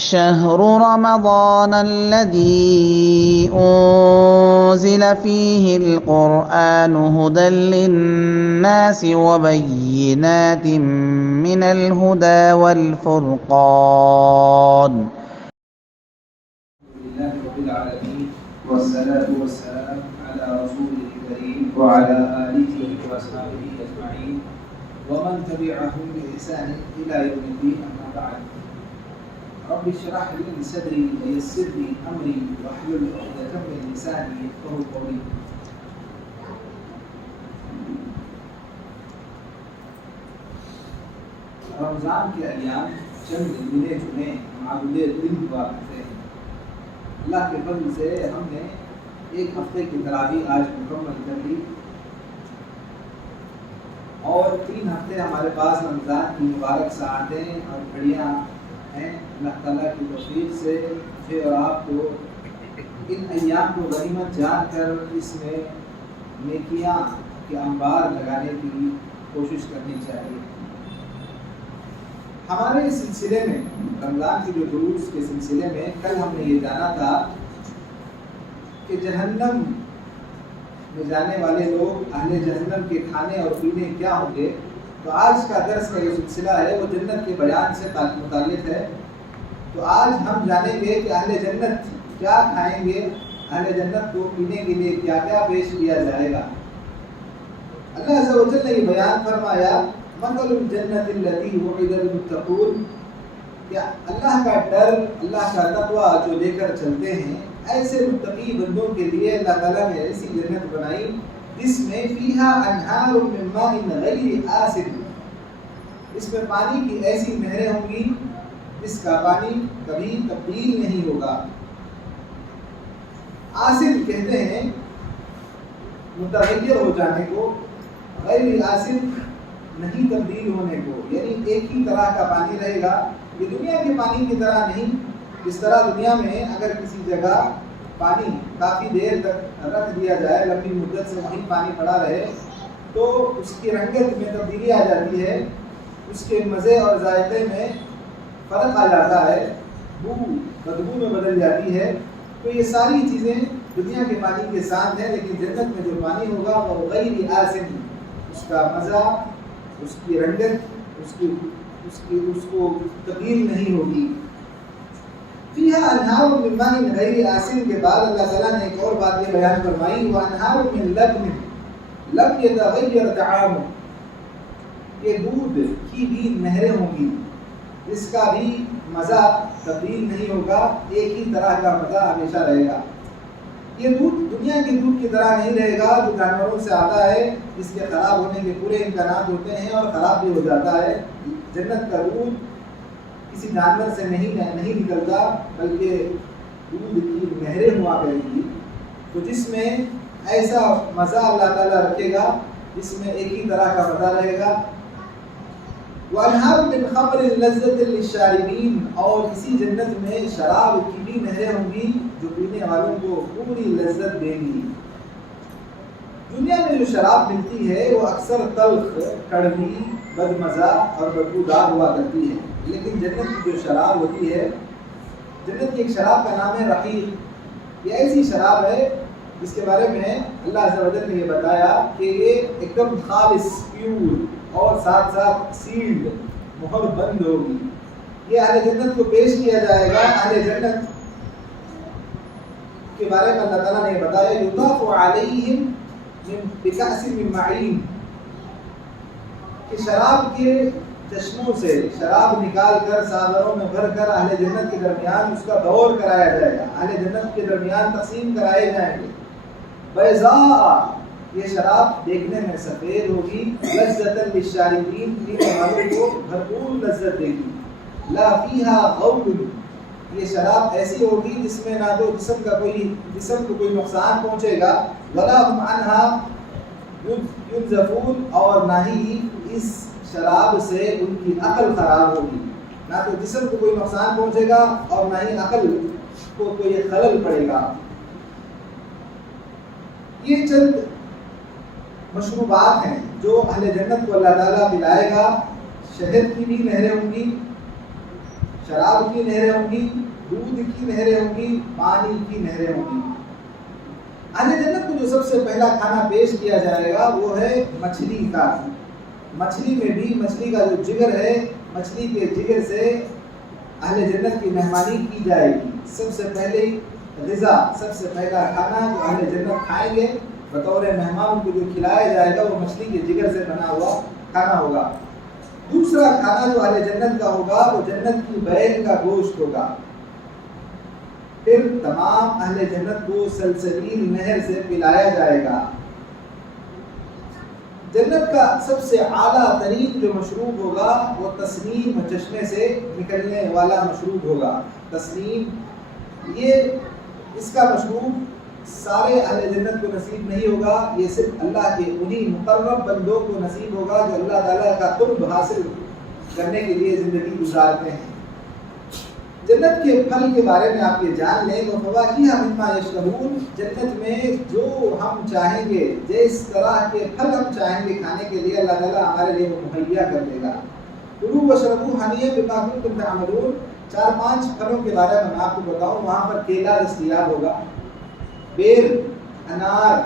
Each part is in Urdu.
شهر رمضان الذي أنزل فيه القرآن هدى للناس وبينات من الهدى والفرقان. لله رب العالمين والصلاة والسلام على رسوله الكريم وعلى آله وأصحابه أجمعين ومن تبعهم بإحسان إلى يوم الدين. أما بعد، رب اشرح لي صدري ويسر لي أمري واحلل عقدة من لساني يفقهوا قولي. رمضان کے ایام چند گنے چنے معدودے دن ہوا کرتے ہیں. اللہ کے فضل سے ہم نے ایک ہفتے کی تراویح آج مکمل کر لی اور 3 ہفتے ہمارے پاس رمضان کی مبارک ساعتیں اور گھڑیاں ہیں. اللہ تعالیٰ کی توفیق سے مجھے اور آپ کو ان ایام کو غنیمت جان کر اس میں نیکیاں کے انبار لگانے کی کوشش کرنی چاہیے. ہمارے اس سلسلے میں رمضان کے جو دروس کے سلسلے میں کل ہم نے یہ جانا تھا کہ جہنم میں جانے والے لوگ اہل جہنم کے کھانے اور پینے کیا ہوں گے. تو آج کا درس کا جو سلسلہ ہے وہ جنت کے بیان سے متعلق ہے. تو آج ہم جانیں گے کہ اہل جنت کیا کھائیں گے، اہل جنت کو پینے کے لیے کیا کیا پیش کیا جائے گا. اللہ عز و جل نے یہ بیان فرمایا مثل الجنت التي وعد المتقون، کیا اللہ کا ڈر، اللہ کا تقوی جو لے کر چلتے ہیں ایسے متقی بندوں کے لیے اللہ تعالیٰ نے ایسی جنت بنائی جس میں فیہا انہار من ماء غیر آسن، اس میں پانی کی ایسی نہریں ہوں گی جس کا پانی کبھی تبدیل نہیں ہوگا. آسن کہتے ہیں متغیر ہو جانے کو، غیر آسن نہیں تبدیل ہونے کو، یعنی ایک ہی طرح کا پانی رہے گا. یہ دنیا کے پانی کی طرح نہیں. اس طرح دنیا میں اگر کسی جگہ پانی کافی دیر تک رکھ دیا جائے، لمبی مدت سے وہیں پانی پڑا رہے، تو اس کی رنگت میں تبدیلی آ جاتی ہے، اس کے مزے اور ذائقے میں فرق آ جاتا ہے، بدبو میں بدل جاتی ہے. تو یہ ساری چیزیں دنیا کے پانی کے ساتھ ہیں، لیکن جنت میں جو پانی ہوگا وہ غیر آسن، اس کا مزہ، اس کی رنگت، اس کو تبدیل نہیں ہوگی. فیہا انہار من ماء غیر آسن کے بعد اللہ تعالیٰ نے ایک اور بات یہ بیان فرمائی، وانہار من لبن لم یتغیر طعامہ، یہ دودھ کی بھی نہریں ہوں گی جس کا بھی مزہ تبدیل نہیں ہوگا، ایک ہی طرح کا مزہ ہمیشہ رہے گا. یہ دودھ دنیا کے دودھ کی طرح نہیں رہے گا جو جانوروں سے آتا ہے، جس کے خراب ہونے کے پورے امکانات ہوتے ہیں اور خراب بھی ہو جاتا ہے. جنت کا دودھ کسی جانور سے نہیں نکلتا، بلکہ دودھ کی نہریں ہوا کریں گی. تو جس میں ایسا مزہ اللہ تعالیٰ رکھے گا جس میں ایک ہی طرح کا مزہ رہے گا. وَأَنْهَارٌ مِّنْ خَمْرٍ لَذَّةٍ لِّلشَّارِبِينَ، اور اسی جنت میں شراب کی بھی نہریں ہوں گی جو پینے والوں کو پوری لذت دیں گی. دنیا میں جو شراب ملتی ہے وہ اکثر تلخ، کڑوی، بدمزہ اور بدبودار ہوا کرتی ہے، لیکن جنت کی جو شراب ہوتی ہے، جنت کی ایک شراب کا نام ہے رحیق. یہ ایسی شراب ہے جس کے بارے میں اللہ عز و جل نے یہ بتایا کہ یہ ایک دم خالص، پیور اور ساتھ ساتھ سیلڈ، مہر بند ہوگی. یہ اہل جنت کو پیش کیا جائے گا. اہل جنت کے بارے میں اللہ تعالیٰ نے یہ بتایا یطاف علیہم بکأس من معین، کہ شراب کے چشموں سے شراب نکال کر ساغروں میں بھر کر اہل جنت کے درمیان اس کا دور کرایا جائے گا، اہل جنت کے درمیان تقسیم کرائے جائیں گے. بیضاء، یہ شراب دیکھنے میں سفید ہوگی، لذۃ للشاربین، پینے والوں کو بھرپور لذت دے گی. لا فیہا غول، یہ شراب ایسی ہوگی جس میں نہ تو جسم کو کوئی نقصان پہنچے گا، ولا هم عنہا ينزفون، اور نہ ہی اس شراب سے ان کی عقل خراب ہوگی. نہ تو جسم کو کوئی نقصان پہنچے گا اور نہ ہی عقل کو کوئی خلل پڑے گا. یہ چند مشروبات ہیں جو اہل جنت کو اللہ تعالیٰ پلائے گا. شہد کی بھی نہریں ہوں گی، شراب کی نہریں ہوں گی، دودھ کی نہریں ہوں گی، پانی کی نہریں ہوں گی۔ اہل جنت کو جو سب سے پہلا کھانا پیش کیا جائے گا وہ ہے مچھلی کا۔ مچھلی میں بھی مچھلی کا جو جگر ہے، مچھلی کے جگر سے اہل جنت کی مہمانی کی جائے گی۔ سب سے پہلے غذا، سب سے پہلا کھانا جو اہل جنت کھائیں گے بطور مہمان کو جو کھلایا جائے گا وہ مچھلی کے جگر سے بنا ہوا کھانا ہوگا۔ دوسرا کھانا جو اہل جنت کا ہوگا وہ جنت کی بیل کا گوشت ہوگا۔ پھر تمام اہل جنت کو سلسبیل نہر سے پلایا جائے گا۔ جنت کا سب سے اعلیٰ ترین جو مشروب ہوگا وہ تسنیم چشمے سے نکلنے والا مشروب ہوگا۔ تسنیم، یہ اس کا مشروب سارے اہل جنت کو نصیب نہیں ہوگا، یہ صرف اللہ کے انہی مقرب بندوں کو نصیب ہوگا جو اللہ تعالیٰ کا قرب حاصل کرنے کے لیے زندگی گزارتے ہیں۔ جنت کے پھل کے بارے میں آپ یہ جان لیں، وَفَوَاكِهَ مِمَّا يَشْتَهُونَ، جنت میں جو ہم چاہیں گے، جس طرح کے پھل ہم چاہیں گے کھانے کے لیے اللہ تعالیٰ ہمارے لیے وہ مہیا کر دے گا۔ کُلُوا وَاشْرَبُوا هَنِيًّا بِمَا كُنتُمْ تَعْمَلُونَ، 4-5 پھلوں کے بارے میں آپ کو بتاؤں، وہاں پر کیلا دستیاب ہوگا، بیر، انار،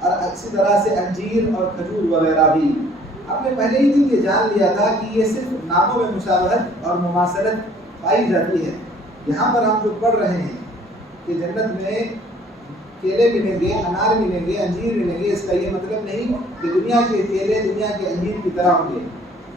اور اسی طرح سے انجیر اور کھجور وغیرہ بھی۔ آپ نے پہلے ہی دن یہ جان لیا تھا کہ یہ صرف ناموں میں مشابہت اور مماثلت پائی جاتی ہے۔ یہاں پر ہم جو پڑھ رہے ہیں کہ جنت میں کیلے ملیں گے، انار ملیں گے، انجیر ملیں گے، اس کا یہ مطلب نہیں کہ دنیا کے کیلے دنیا کے انجیر کی طرح ہوں گے۔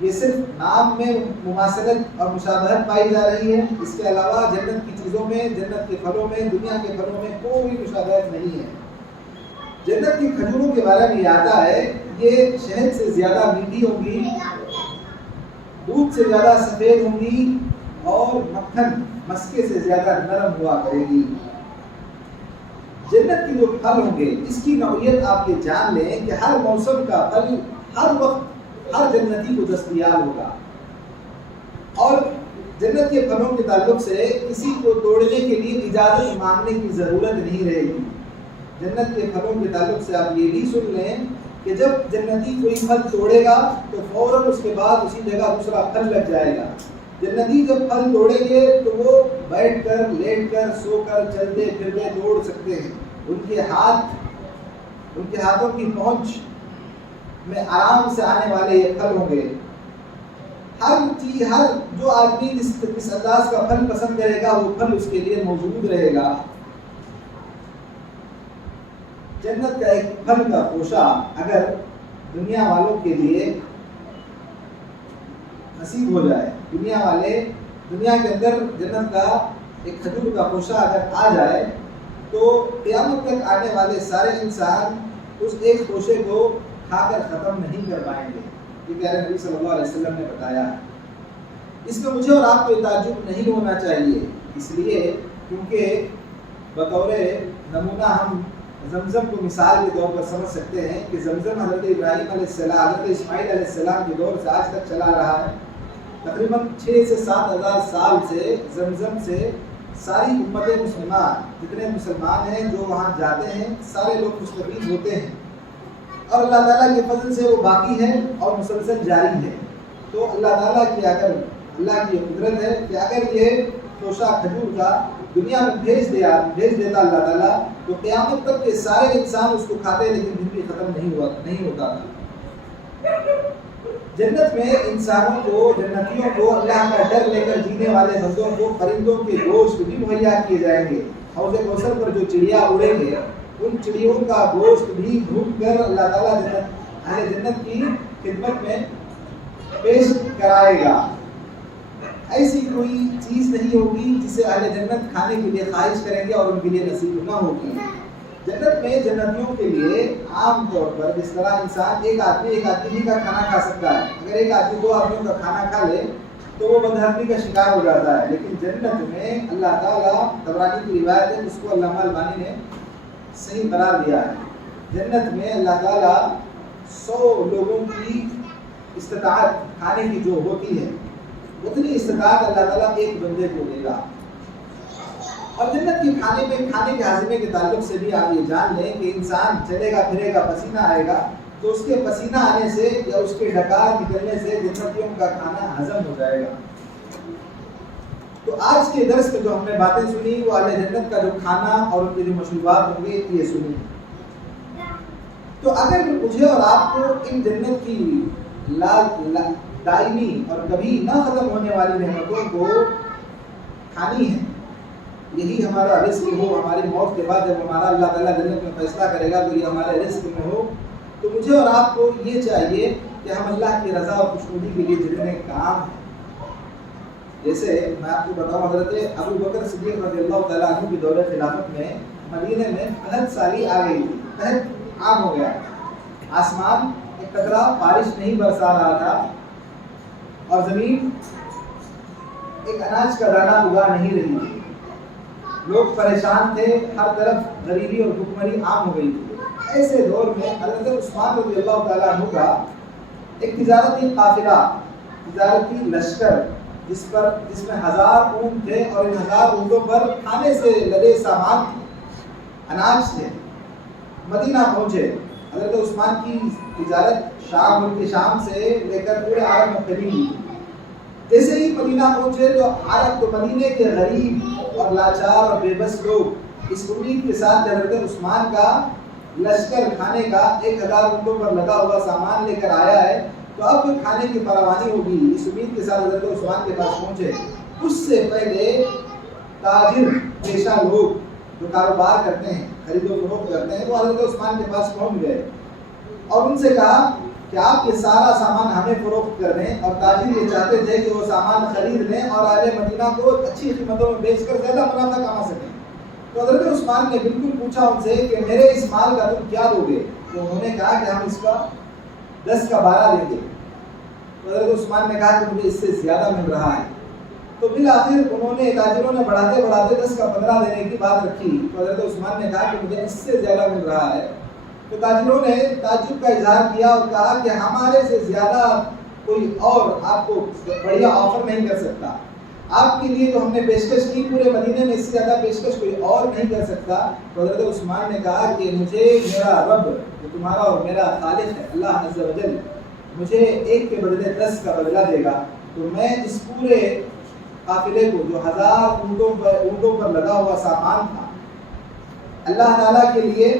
یہ صرف نام میں مماثلت اور مشابہت پائی جا رہی ہے، اس کے علاوہ جنت کی چیزوں میں، جنت کے پھلوں میں، دنیا کے پھلوں میں کوئی مشابہت نہیں ہے۔ جنت کی کھجوروں کے بارے میں یہ آتا ہے، یہ شہد سے زیادہ میٹھی ہوں گی، دودھ سے زیادہ سفید ہوں گی، اور مکھن مسکے سے زیادہ نرم ہوا کرے گی۔ جنت کے جو پھل ہوں گے اس کی نوعیت آپ یہ جان لیں کہ ہر موسم کا پھل ہر وقت ہر جنتی کو دستیاب ہوگا، اور جنت کے پھلوں کے تعلق سے کسی کو توڑنے کے لیے اجازت مانگنے کی ضرورت نہیں رہے گی۔ جنت کے پھلوں کے تعلق سے آپ یہ بھی سن لیں کہ جب جنتی کوئی پھل توڑے گا تو فوراً اس کے بعد اسی جگہ دوسرا پھل لگ جائے گا۔ جنتی جب پھل توڑیں گے تو وہ بیٹھ کر، لیٹ کر، سو کر، چلتے پھرتے توڑ سکتے ہیں۔ ان کے ہاتھوں کی پہنچ میں آرام سے آنے والے یہ پھل ہوں گے۔ ہر جو آدمی جس انداز کا پھل پسند کرے گا وہ پھل اس کے لیے موجود رہے گا۔ جنت کا ایک پھل کا خوشہ اگر دنیا والوں کے لیے نصیب ہو جائے، دنیا کے اندر جنت کا ایک کھجور کا خوشہ اگر آ جائے تو قیامت تک آنے والے سارے انسان اس ایک خوشے کو کھا کر ختم نہیں کر پائیں گے۔ یہ پیارے نبی صلی اللہ علیہ وسلم نے بتایا ہے۔ اس میں مجھے اور آپ کو تعجب نہیں ہونا چاہیے، اس لیے کیونکہ بطور نمونہ ہم زمزم کو مثال کے طور پر سمجھ سکتے ہیں کہ زمزم حضرت ابراہیم علیہ السلام، حضرت اسماعیل علیہ السلام کے دور سے آج تک چلا رہا ہے۔ تقریباً 6 سے 7 ہزار سال سے زمزم سے ساری امت مسلمان، جتنے مسلمان ہیں جو وہاں جاتے ہیں، سارے لوگ مستفید ہوتے ہیں، اور اللہ تعالیٰ کے فضل سے وہ باقی ہے اور مسلسل جاری ہے۔ تو اللہ تعالیٰ کی اللہ کی قدرت ہے کہ اگر یہ توشہ کھجور کا دنیا میں بھیج دیتا اللہ تعالیٰ تو قیامت تک کے سارے انسان اس کو کھاتے، لیکن پھر بھی ختم نہیں ہوتا تھا۔ جنت میں انسانوں کو، جنتیوں کو اللہ کا ڈر لے کر جینے والے بندوں کو پرندوں کے گوشت بھی مہیا کیے جائیں گے۔ حوض کوثر پر جو چڑیا اڑیں گے ان چڑیوں کا گوشت بھی ڈھونڈ کر اللہ تعالیٰ اہل جنت کی خدمت میں پیش کرائے گا۔ ایسی کوئی چیز نہیں ہوگی جسے اہل جنت کھانے کے لیے خواہش کریں گے اور ان کے لیے نصیب نہ ہوگی۔ جنت میں جنتیوں کے لیے عام طور پر جس طرح انسان ایک آدمی ہی کا کھانا کھا سکتا ہے، اگر ایک آدمی 2 آدمیوں کا کھانا کھا لے تو وہ بدہضمی کا شکار ہو جاتا ہے، لیکن جنت میں اللہ تعالیٰ، طبرانی کی روایت ہے جس کو علامہ البانی نے صحیح قرار دیا ہے، جنت میں اللہ تعالیٰ 100 لوگوں کی استطاعت کھانے کی جو ہوتی ہے اتنی استطاعت اللہ تعالیٰ ایک بندے کو دے گا۔ اور جنت کے کھانے کے ہاضمے کے تعلق سے بھی آپ یہ جان لیں کہ انسان چلے گا پھرے گا، پسینہ آئے گا تو اس کے پسینہ آنے سے یا اس کے ڈکار نکلنے سے جنتیوں کا کھانا ہضم ہو جائے گا۔ تو تو آج کے درس میں جو ہم نے باتیں سنی وہ اہل جنت کا جو کھانا اور ان کے جو مشروبات ہوں گے یہ سنی. تو اگر مجھے اور آپ کو ان جنت کی دائمی اور کبھی نہ ختم ہونے والی نعمتوں کو کھانی ہے، یہی ہمارا رزق ہو، ہماری موت کے بعد جب ہمارا اللہ تعالیٰ جنت میں فیصلہ کرے گا تو یہ ہمارے رزق میں ہو، تو مجھے اور آپ کو یہ چاہیے کہ ہم اللہ کی رضا اور خوشنودی کے لیے جتنے کام ہیں، جیسے میں آپ کو بتاؤں، حضرت ابو بکر صدیق رضی اللہ تعالیٰ عنہ کی دور خلافت میں مدینے میں قحط سالی آ گئی تھی، قحط عام ہو گیا، آسمان ایک قطرہ بارش نہیں برسا رہا تھا اور زمین ایک اناج کا دانہ اگا نہیں رہی تھی، لوگ پریشان تھے، ہر طرف غریبی اور بھوکمری عام ہو گئی تھی. ایسے دور میں حضرت عثمان رضی اللہ تعالیٰ عنہ کا ایک تجارتی قافلہ، تجارتی لشکر جس میں 1000 اونٹ تھے اور ان 1000 اونٹوں پر کھانے سے لدے سامان تھے، اناج تھے، مدینہ پہنچے. حضرت عثمان کی تجارت شام، ملک شام سے لے کر پورے عالم میں پھیلی ہوئی تھی. جیسے ہی مدینہ پہنچے تو مدینے کے غریب اور لاچار اور بے بس لوگ اس امید کے ساتھ حضرت عثمان کا لشکر کھانے کا 1000 اونٹوں پر لگا ہوا سامان لے کر آیا ہے تو اب کھانے کی فراوانی ہوگی، اس امید کے ساتھ حضرت عثمان کے پاس پہنچے. اس سے پہلے تاجر پیشہ لوگ جو کاروبار کرتے ہیں، خرید و فروخت کرتے ہیں، وہ حضرت عثمان کے پاس پہنچ گئے اور ان سے کہا کہ آپ یہ سارا سامان ہمیں فروخت کر دیں، اور تاجر یہ چاہتے تھے کہ وہ سامان خرید لیں اور اہل مدینہ کو اچھی قیمتوں میں بیچ کر زیادہ منافع کما سکیں. تو حضرت عثمان نے بالکل پوچھا ان سے کہ میرے اس مال کا تم کیا دو گے؟ تو انہوں نے کہا کہ ہم اس کا 10 کا 12 دیں گے. تو حضرت عثمان نے کہا کہ مجھے اس سے زیادہ مل رہا ہے. تو بالآخر تاجروں نے بڑھاتے 10 کا 15 دینے کی بات رکھی. تو حضرت عثمان نے کہا کہ مجھے اس سے زیادہ مل رہا ہے. تو تاجروں نے تعجب کا اظہار کیا اور کہا کہ ہمارے سے زیادہ کوئی اور آپ کو بڑھیا آفر نہیں کر سکتا، آپ کے لیے تو ہم نے پیشکش کی، پورے مدینے میں اس سے زیادہ پیشکش کوئی اور نہیں کر سکتا. تو حضرت عثمان نے کہا کہ مجھے میرا رب جو تمہارا اور میرا خالق ہے اللہ عز و جل مجھے 1 کے بدلے 10 کا بدلہ دے گا، تو میں اس پورے قافلے کو جو 1000 اونٹوں پر لگا ہوا سامان تھا اللہ تعالیٰ کے لیے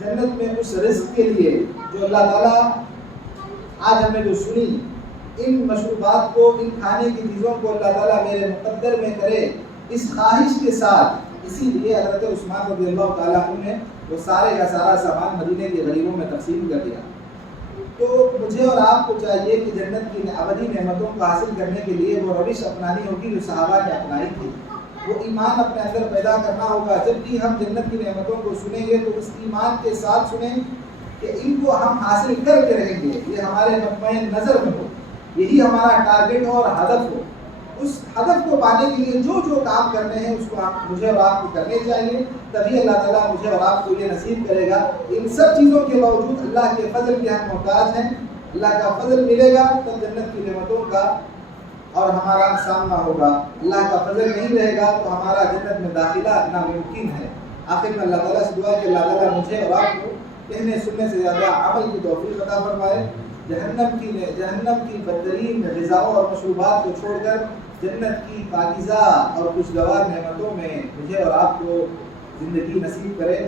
جنت میں اس رزق کے لیے جو اللہ تعالیٰ آج ہمیں جو سنی، ان مشروبات کو، ان کھانے کی چیزوں کو اللہ تعالیٰ میرے مقدر میں کرے، اس خواہش کے ساتھ، اسی لیے حضرت عثمان رضی اللہ تعالیٰ عنہ نے وہ سارے کا سارا سامان مدینے کے غریبوں میں تقسیم کر دیا. تو مجھے اور آپ کو چاہیے کہ جنت کی ابدی نعمتوں کو حاصل کرنے کے لیے وہ روش اپنانی ہوگی جو صحابہ نے اپنائی تھی، وہ ایمان اپنے اندر پیدا کرنا ہوگا. جب بھی ہم جنت کی نعمتوں کو سنیں گے تو اس ایمان کے ساتھ سنیں کہ ان کو ہم حاصل کر کے رہیں گے، یہ ہمارے مطمئن نظر میں ہو، یہی ہمارا ٹارگٹ ہو اور ہدف ہو. اس ہدف کو پانے کے لیے جو جو کام کرنے ہیں اس کو مجھے اور آپ کو کرنے چاہیے، تبھی اللہ تعالیٰ مجھے اور آپ کو یہ نصیب کرے گا. ان سب چیزوں کے باوجود اللہ کے فضل کے ہم محتاج ہیں، اللہ کا فضل ملے گا تب جنت کی نعمتوں کا اور ہمارا سامنا ہوگا. اللہ کا فضل نہیں رہے گا تو ہمارا جنت میں داخلہ ناممکن ہے. آخر میں اللہ تعالیٰ سے دعا کہ اللہ تعالیٰ مجھے اور آپ کو کہنے سننے سے زیادہ عمل کی توفیق عطا فرمائے. جہنم کی بدترین غذاؤں اور مشروبات کو چھوڑ کر جنت کی پاکیزہ اور خوشگوار نعمتوں میں مجھے اور آپ کو زندگی نصیب کرے.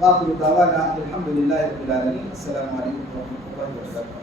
وآخر دعوانا الحمدللہ رب العالمین. السلام علیکم ورحمۃ اللہ وبرکاتہ.